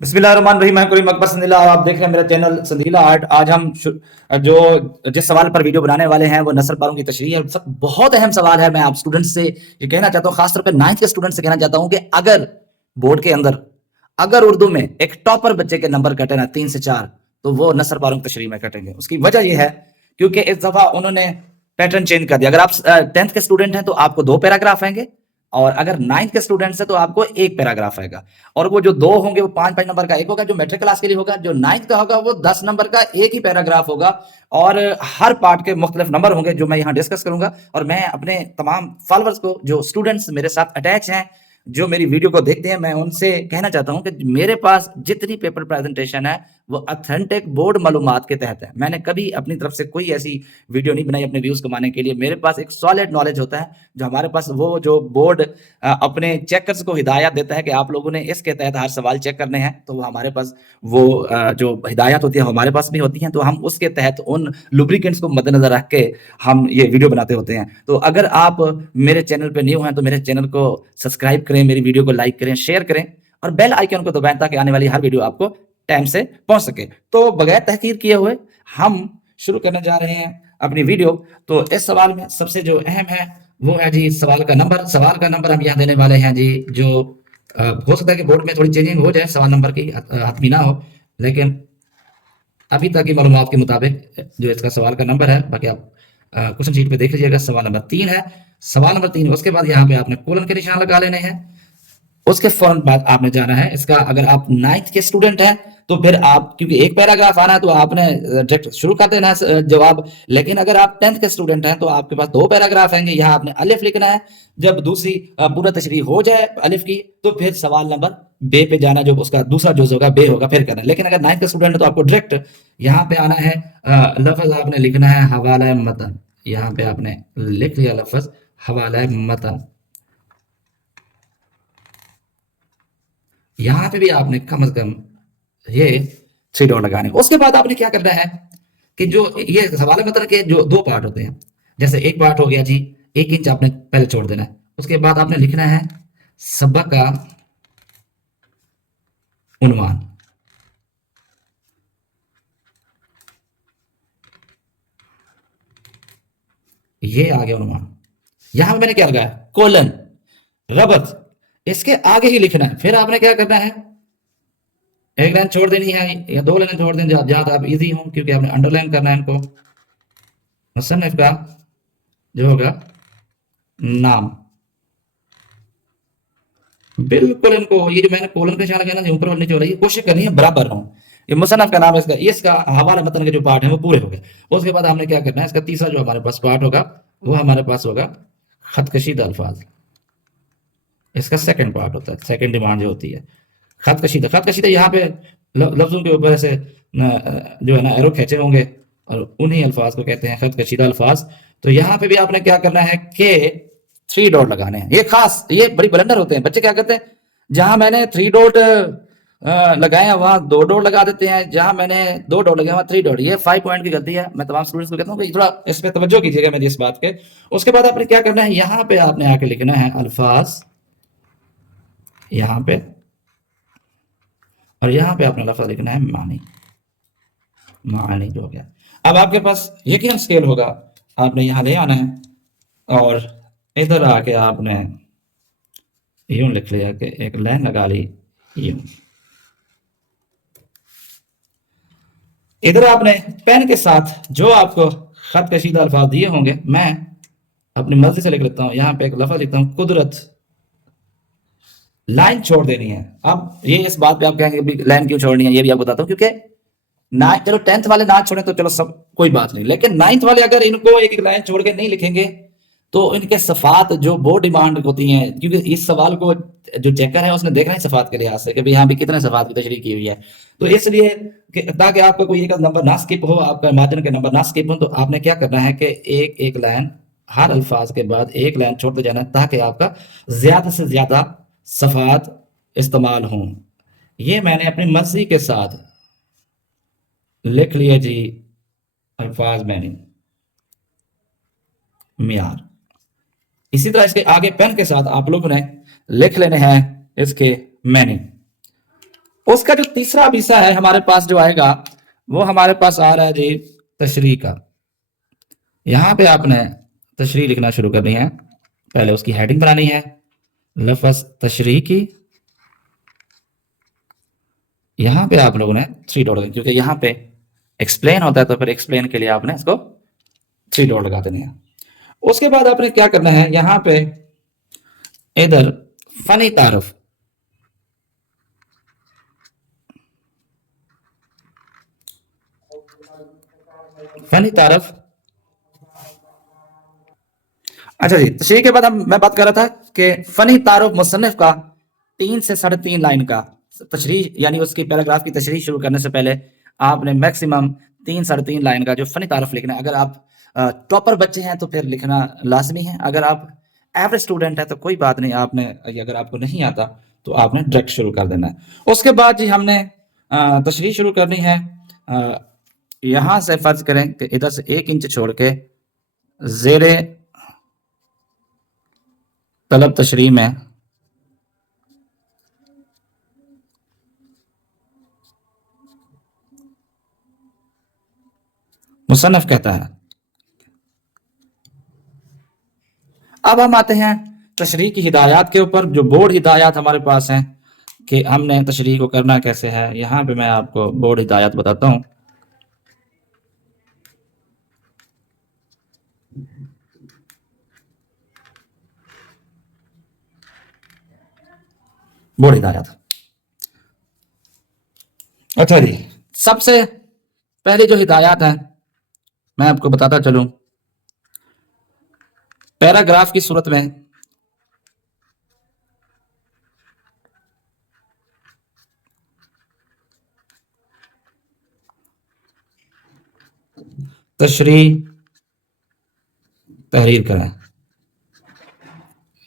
बिस्मिल्लाहिर्रहमानिर्रहीम। मैं करीम अकबर संदीला और आप देख रहे हैं मेरा चैनल संदीला आर्ट। आज हम जो जिस सवाल पर वीडियो बनाने वाले हैं वो नस्ल पारों की तशरीह है। सब बहुत अहम सवाल है। मैं आप स्टूडेंट से ये कहना चाहता हूँ, खासतौर पर 9th के स्टूडेंट से कहना चाहता हूँ कि अगर बोर्ड के अंदर अगर उर्दू में एक टॉपर बच्चे के नंबर कटे ना 3 से 4, तो वो नस्ल पारों की तशरीह में कटेंगे। उसकी वजह यह है क्योंकि इस दफा उन्होंने पैटर्न चेंज कर दिया। अगर आप 10th के स्टूडेंट हैं तो आपको 2 पैराग्राफ आएंगे, और अगर 9th के स्टूडेंट्स है तो आपको 1 पैराग्राफ आएगा। और वो जो 2 होंगे वो 5-5 नंबर का एक होगा, जो मैट्रिक क्लास के लिए होगा। जो 9th का होगा वो 10 नंबर का एक ही पैराग्राफ होगा, और हर पार्ट के मुख्तलिफ नंबर होंगे जो मैं यहाँ डिस्कस करूंगा। और मैं अपने तमाम फॉलोअर्स को, जो स्टूडेंट्स मेरे साथ अटैच हैं, जो मेरी वीडियो को देखते हैं, मैं उनसे कहना चाहता हूं कि मेरे पास जितनी पेपर प्रेजेंटेशन है वो ऑथेंटिक बोर्ड मालूमात के तहत है। मैंने कभी अपनी तरफ से कोई ऐसी वीडियो नहीं बनाई अपने व्यूज कमाने के लिए। मेरे पास एक सॉलिड नॉलेज होता है, जो हमारे पास वो जो बोर्ड अपने चेकर्स को हिदायत देता है कि आप लोगों ने इसके तहत हर सवाल चेक करने हैं, तो वो हमारे पास वो जो हिदायत होती है हमारे पास भी होती हैं। तो हम उसके तहत उन लुब्रिकेंट्स को मद्देनजर रख के हम ये वीडियो बनाते होते हैं। तो अगर आप मेरे चैनल पे न्यू हैं तो मेरे चैनल को सब्सक्राइब करें, मेरी वीडियो को लाइक करें, शेयर करें, और बेल आइकन को दबाएं ताकि आने वाली हर वीडियो आपको टाइम से पहुंच सके। तो बगैर तहकीर किए हुए हम शुरू करने जा रहे हैं अपनी वीडियो। तो इस सवाल में सबसे जो अहम है वो है जी सवाल का नंबर। सवाल का नंबर हम यहाँ देने वाले हैं जी, जो हो सकता है कि बोर्ड में थोड़ी चेंजिंग हो जाए, सवाल नंबर की हतमी ना हो, लेकिन अभी तक की मालूमात के मुताबिक जो इसका सवाल का नंबर है, बाकी आप क्वेश्चन शीट पे देख लीजिएगा, सवाल नंबर 3 है। सवाल नंबर 3, उसके बाद यहाँ पे आपने कोलन के निशान लगा लेने हैं। उसके फौरन बाद आपने जाना है इसका, अगर आप 9th के स्टूडेंट हैं तो फिर आप, क्योंकि एक पैराग्राफ आना है तो आपने डायरेक्ट शुरू कर देना है जवाब। लेकिन अगर आप 10th के स्टूडेंट हैं तो आपके पास 2 पैराग्राफ आएंगे। यहाँ आपने अलिफ लिखना है। जब दूसरी पूरा तशरीह हो जाए अलिफ की, तो फिर सवाल नंबर बे पे जाना, जो उसका दूसरा जुज होगा बे होगा, फिर करना है। लेकिन अगर 9th के स्टूडेंट है तो आपको डायरेक्ट यहाँ पे आना है। लफ्ज आपने लिखना है हवाला मतन। यहाँ पे आपने लिख लिया लफ्ज हवाला मतन। यहाँ पे भी आपने कम से कम ये 3 डॉट लगाने। उसके बाद आपने क्या करना है कि जो ये सवाल मतलब के जो 2 पार्ट होते हैं, जैसे एक पार्ट हो गया जी 1 इंच आपने पहले छोड़ देना है। उसके बाद आपने लिखना है सबक का उन्वान। ये आ गया उन्वान। यहां पे मैंने क्या लगाया, कोलन रबत, इसके आगे ही लिखना है। फिर आपने क्या करना है, एक लाइन छोड़ देनी है या 2 लाइन छोड़ देनी, ज्यादा आप इजी हो, क्योंकि आपने अंडरलाइन करना है इनको। मुसन्निफ का जो होगा नाम, बिल्कुल इनको ये जो मैंने कोलन के निशान लगाया ना, ऊपर और नीचे हो रही है, कोशिश करनी है बराबर हो। ये मुसन्नफ का नाम है, इसका हवाला मतन के जो पार्ट है वो पूरे हो गए। उसके बाद हमने क्या करना है, इसका तीसरा जो हमारे पास पार्ट होगा वो हमारे पास होगा खतकशीदा अल्फाज। इसका सेकंड पार्ट होता है, सेकंड डिमांड जो होती है खतकशीदा। खतकशीदा यहाँ पे लफ्जों के ऊपर ऐसे जो है ना एरो खींचे होंगे, और उन्हीं अल्फाज को कहते हैं खतकशीदा अल्फाज। तो यहाँ पे भी आपने क्या करना है कि 3 डॉट लगाने हैं। ये खास, ये बड़ी ब्लंडर होते हैं बच्चे, क्या करते हैं, जहां मैंने 3 डॉट लगाए हैं वहां 2 डॉट लगा देते हैं, जहां मैंने 2 डॉट लगाए वहां 3 डॉट। ये 5 पॉइंट की गलती है। मैं तमाम स्टूडेंट्स को कहता हूँ कि थोड़ा इस पे तवज्जो कीजिएगा मेरी इस बात के। उसके बाद आपने क्या करना है, यहाँ पे आपने आके लिखना है अल्फाज, यहाँ पे, और यहाँ पे आपने लफ्ज लिखना है मानी। मानी जो हो गया। अब आपके पास यकीन स्केल होगा, आपने यहाँ ले आना है और इधर आके आपने यूं लिख लिया कि एक लाइन लगा ली यूं। इधर आपने पेन के साथ जो आपको खत कशीदा अल्फाज दिए होंगे, मैं अपनी मर्जी से लिख लेता हूं। यहाँ पे एक लफ्ज लिखता हूं कुदरत, लाइन छोड़ देनी है। अब ये इस बात पे आप कहेंगे लाइन क्यों छोड़नी है, ये भी आपको बताता हूँ। क्योंकि ना चलो 10th वाले ना छोड़े तो चलो सब कोई बात नहीं, लेकिन 9th वाले अगर इनको एक एक लाइन छोड़ के नहीं लिखेंगे तो इनके सफात जो बोर्ड डिमांड होती हैं, क्योंकि इस सवाल को जो चेकर है उसने देखना है सफात के लिहाज से कि भाई यहाँ भी कितने सफात की तशरीह की हुई है। तो इसलिए ताकि आपका कोई एक नंबर ना स्किप हो, आपका मार्जिन के नंबर ना स्किप हो, तो आपने क्या करना है कि एक एक लाइन, हर अल्फाज के बाद एक लाइन छोड़ते जाना है, ताकि आपका ज्यादा से ज्यादा सफात इस्तेमाल हों। ये मैंने अपनी मर्जी के साथ लिख लिए जी अल्फाज मैंने मियार। इसी तरह इसके आगे पेन के साथ आप लोगों ने लिख लेने हैं इसके मैंने। उसका जो तीसरा विषय है हमारे पास जो आएगा वो हमारे पास आ रहा है जी तशरीह का। यहाँ पे आपने तशरीह लिखना शुरू करनी है। पहले उसकी हेडिंग बनानी है लफ्ज़ तशरीह की। यहाँ पे आप लोगों ने 3 डॉट, क्योंकि यहाँ पे एक्सप्लेन होता है तो फिर एक्सप्लेन के लिए आपने इसको 3 डॉट लगा देनी है। उसके बाद आपने क्या करना है, यहाँ पे इधर फनी तारुफ, फनी तारुफ। अच्छा जी, तशरीह के बाद मैं बात कर रहा था कि फनी तारुफ मुसन्निफ का 3 से 3.5 लाइन का तशरीह, यानी उसकी पैराग्राफ की तशरीह शुरू करने से पहले आपने मैक्सिमम 3-3.5 लाइन का जो फनी तारुफ लिखना है। अगर आप टॉपर बच्चे हैं तो फिर लिखना लाजमी है। अगर आप एवरेज स्टूडेंट है तो कोई बात नहीं, आपने अगर आपको नहीं आता तो आपने डायरेक्ट शुरू कर देना है। उसके बाद जी हमने तशरीह शुरू करनी है। यहाँ से फर्ज करें कि इधर से 1 इंच छोड़ के ज़ेरे तलब तशरीह में मुसन्निफ कहता है। अब हम आते हैं तशरीह की हिदायत के ऊपर, जो बोर्ड हिदायत हमारे पास हैं कि हमने तशरीह को करना कैसे है। यहाँ पे मैं आपको बोर्ड हिदायत बताता हूँ। बोर्ड हिदायत, अच्छा जी, सबसे पहली जो हिदायत है मैं आपको बताता चलूं। पैराग्राफ की सूरत में तशरीह तहरीर करें।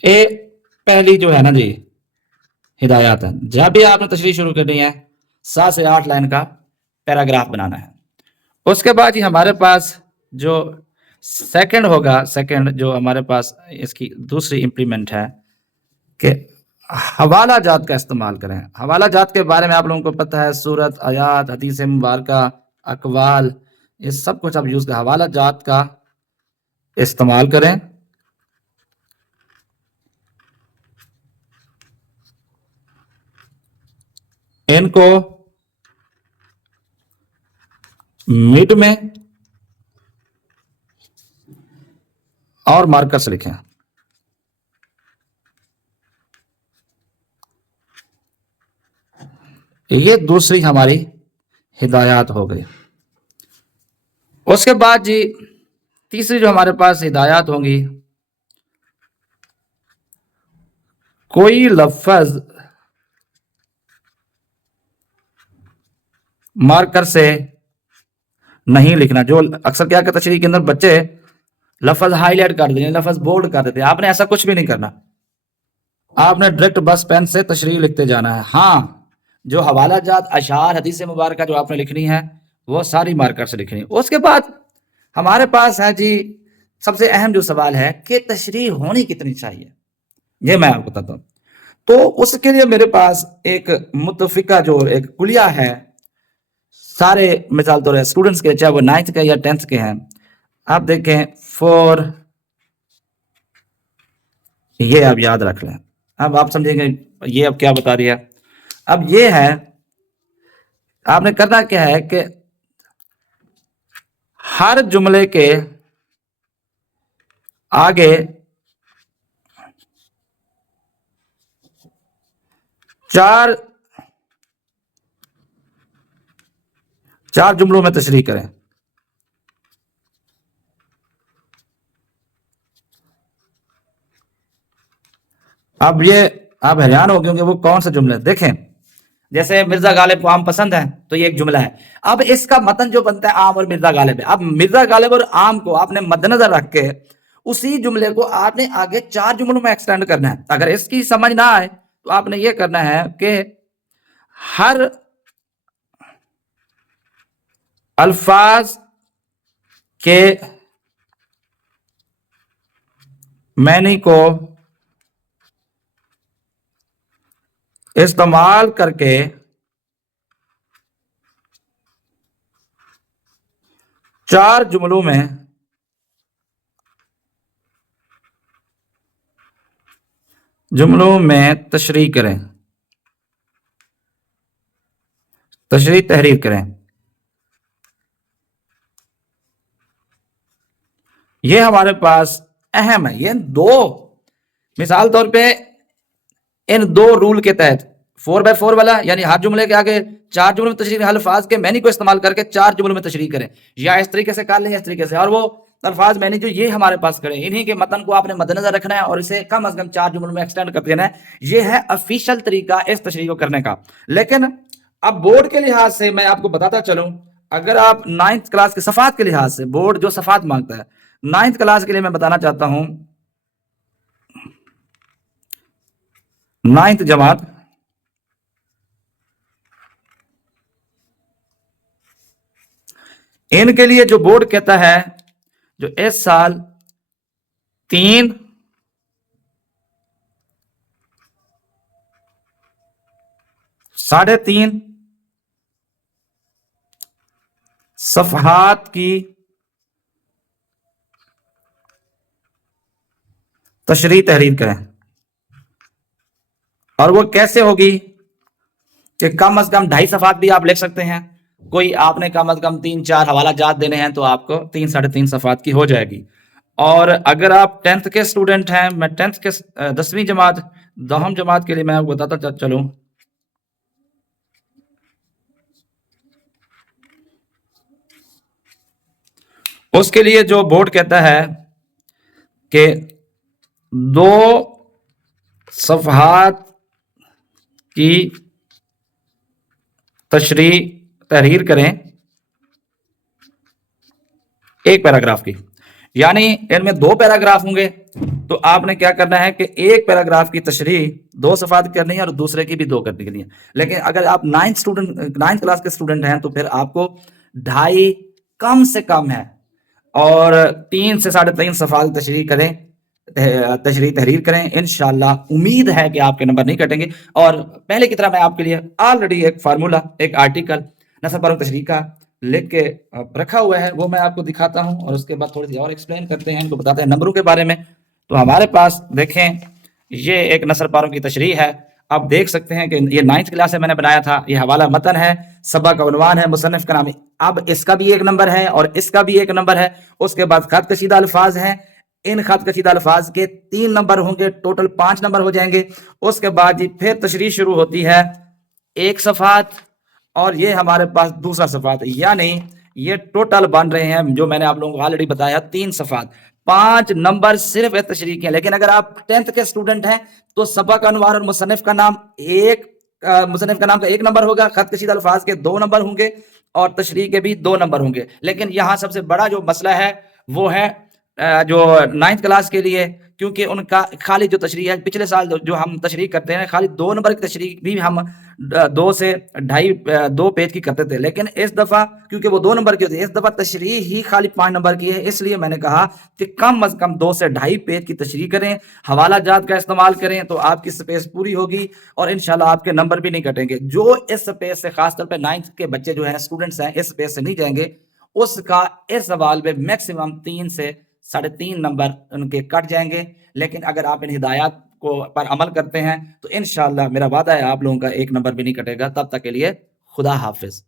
ये पहली जो है ना जी हिदायत है। जब भी आपने तशरीह शुरू करनी है 7 से 8 लाइन का पैराग्राफ बनाना है। उसके बाद ही हमारे पास जो सेकंड होगा, सेकंड जो हमारे पास इसकी दूसरी इंप्लीमेंट है कि हवाला जात का इस्तेमाल करें। हवाला जात के बारे में आप लोगों को पता है, सूरत, आयात, हदीस मुबारका, अकवाल, ये सब कुछ आप यूज कर हवाला जात का इस्तेमाल करें। इनको मिड में और मार्कर से लिखें। ये दूसरी हमारी हिदायत हो गई। उसके बाद जी तीसरी जो हमारे पास हिदायत होंगी, कोई लफ्ज मार्कर से नहीं लिखना। जो अक्सर क्या करते तशरीह के अंदर बच्चे लफ्ज हाईलाइट कर देते, लफ्ज बोल्ड कर देते, आपने ऐसा कुछ भी नहीं करना। आपने डायरेक्ट बस पेन से तशरीह लिखते जाना है। हाँ, जो हवाला जात, अशार, हदीस मुबारक जो आपने लिखनी है वो सारी मार्कर से लिखनी है। उसके बाद हमारे पास है जी सबसे अहम जो सवाल है कि तशरीह होनी कितनी चाहिए, ये मैं आपको बताता हूँ। तो उसके लिए मेरे पास एक मुतफिका जो एक कुलिया है, सारे मिसाल तौर पर स्टूडेंट्स के, चाहे वो 9th के या 10th के हैं। आप देखें 4, ये आप याद रख लें। अब आप समझेंगे ये अब क्या बता दिया। अब ये है, आपने करना क्या है कि हर जुमले के आगे 4 जुमलों में तशरीह करें। अब ये आप हैरान हो गए वो कौन से जुमले देखें। जैसे मिर्जा गालिब को आम पसंद है तो ये एक जुमला है। अब इसका मतन जो बनता है आम और मिर्जा गालिब है। अब मिर्जा गालिब और आम को आपने मद्देनजर रख के उसी जुमले को आपने आगे 4 जुमलों में एक्सटेंड करना है। अगर इसकी समझ ना आए तो आपने ये करना है कि हर अल्फाज के मैनी को इस्तेमाल करके 4 जुमलों में तशरीह करें, तशरीह तहरीर करें। ये हमारे पास अहम है। ये दो, मिसाल तौर पे इन दो रूल के तहत 4x4 वाला, यानी हर जुमले के आगे 4 जुमलों में तशरीह अल्फाज के मैनी को इस्तेमाल करके 4 जुमलों में तशरीह करें, या इस तरीके से कर लें, इस तरीके से। और वो अल्फाज मैनी जो ये हमारे पास खड़े, इन्हीं के मतन को आपने मद्देनजर रखना है और इसे कम अज कम 4 जुमलों में एक्सटेंड कर देना है। ये है ऑफिशियल तरीका इस तशरीह को करने का। लेकिन अब बोर्ड के लिहाज से मैं आपको बताता चलूं, अगर आप 9th क्लास के सफात के लिहाज से, बोर्ड जो सफात मांगता है 9th क्लास के लिए, मैं बताना चाहता हूं 9th जमात, इनके लिए जो बोर्ड कहता है, जो इस साल 3 3.5 सफहात की तशरीह तहरीर करें। और वो कैसे होगी कि कम अज कम 2.5 सफहात भी आप लिख सकते हैं। कोई आपने कम अज कम 3-4 हवाला जात देने हैं तो आपको 3-3.5 सफहात की हो जाएगी। और अगर आप 10th के स्टूडेंट हैं, मैं 10th के 10वीं जमात, 10वीं जमात के लिए मैं आपको बताता चलूं, उसके लिए जो बोर्ड कहता है कि 2 सफहात की तशरीह तहरीर करें, एक पैराग्राफ की, यानी इनमें 2 पैराग्राफ होंगे। तो आपने क्या करना है कि एक पैराग्राफ की तशरीह 2 सफहात करनी है और दूसरे की भी 2 करनी है। लेकिन अगर आप 9th क्लास के स्टूडेंट हैं तो फिर आपको 2.5 कम से कम है, और 3 से 3.5 सफहात तशरीह करें, तशरीह तहरीर करें। इंशाल्लाह उम्मीद है कि आपके नंबर नहीं कटेंगे। और पहले की तरह मैं आपके लिए ऑलरेडी एक फार्मूला, एक आर्टिकल नस्ल पर तशरीह का लिख के रखा हुआ है, वो मैं आपको दिखाता हूं और उसके बाद थोड़ी सी और एक्सप्लेन करते हैं, इनको बताते हैं नंबरों के बारे में। तो हमारे पास देखें, ये एक नस्ल पारों की तशरीह है। आप देख सकते हैं कि ये 9th क्लास से मैंने बनाया था। ये हवाला मतन है, सबक का उन्वान है, मुसन्निफ का नाम है। अब इसका भी एक नंबर है और इसका भी एक नंबर है। उसके बाद खत कशीदा अल्फाज हैं, इन खत कशीदा अल्फाज के 3 नंबर होंगे, टोटल 5 नंबर हो जाएंगे। उसके बाद जी फिर तशरीह शुरू होती है, एक सफात और ये हमारे पास दूसरा सफात, यानी ये टोटल बन रहे हैं, जो मैंने आप लोगों को ऑलरेडी बताया, 3 सफात, 5 नंबर सिर्फ तशरीह के। लेकिन अगर आप 10th के स्टूडेंट हैं तो सबक अनवार और मुसन्निफ का नाम मुसन्निफ का नाम का 1 नंबर होगा, खत कशीदा अल्फाज के 2 नंबर होंगे और तशरीह के भी 2 नंबर होंगे। लेकिन यहाँ सबसे बड़ा जो मसला है वो है जो 9th क्लास के लिए, क्योंकि उनका खाली जो तशरीह है, पिछले साल जो हम तशरीह करते हैं खाली 2 नंबर की तशरीह भी हम 2 से 2.5 पेज की करते थे। लेकिन इस दफा क्योंकि वो 2 नंबर की होती है, इस दफा तशरीह ही खाली 5 नंबर की है। इसलिए मैंने कहा कि कम अज कम 2 से 2.5 पेज की तशरीह करें, हवाला जात का इस्तेमाल करें, तो आपकी स्पेस पूरी होगी और इंशाल्लाह आपके नंबर भी नहीं कटेंगे। जो इस स्पेस से, खासतौर पर 9th के बच्चे जो है, स्टूडेंट्स हैं, इस स्पेस से नहीं जाएंगे, उसका इस सवाल में मैक्सिमम 3 से 3.5 नंबर उनके कट जाएंगे। लेकिन अगर आप इन हिदायत को पर अमल करते हैं तो इंशाल्लाह मेरा वादा है आप लोगों का 1 नंबर भी नहीं कटेगा। तब तक के लिए खुदा हाफिज।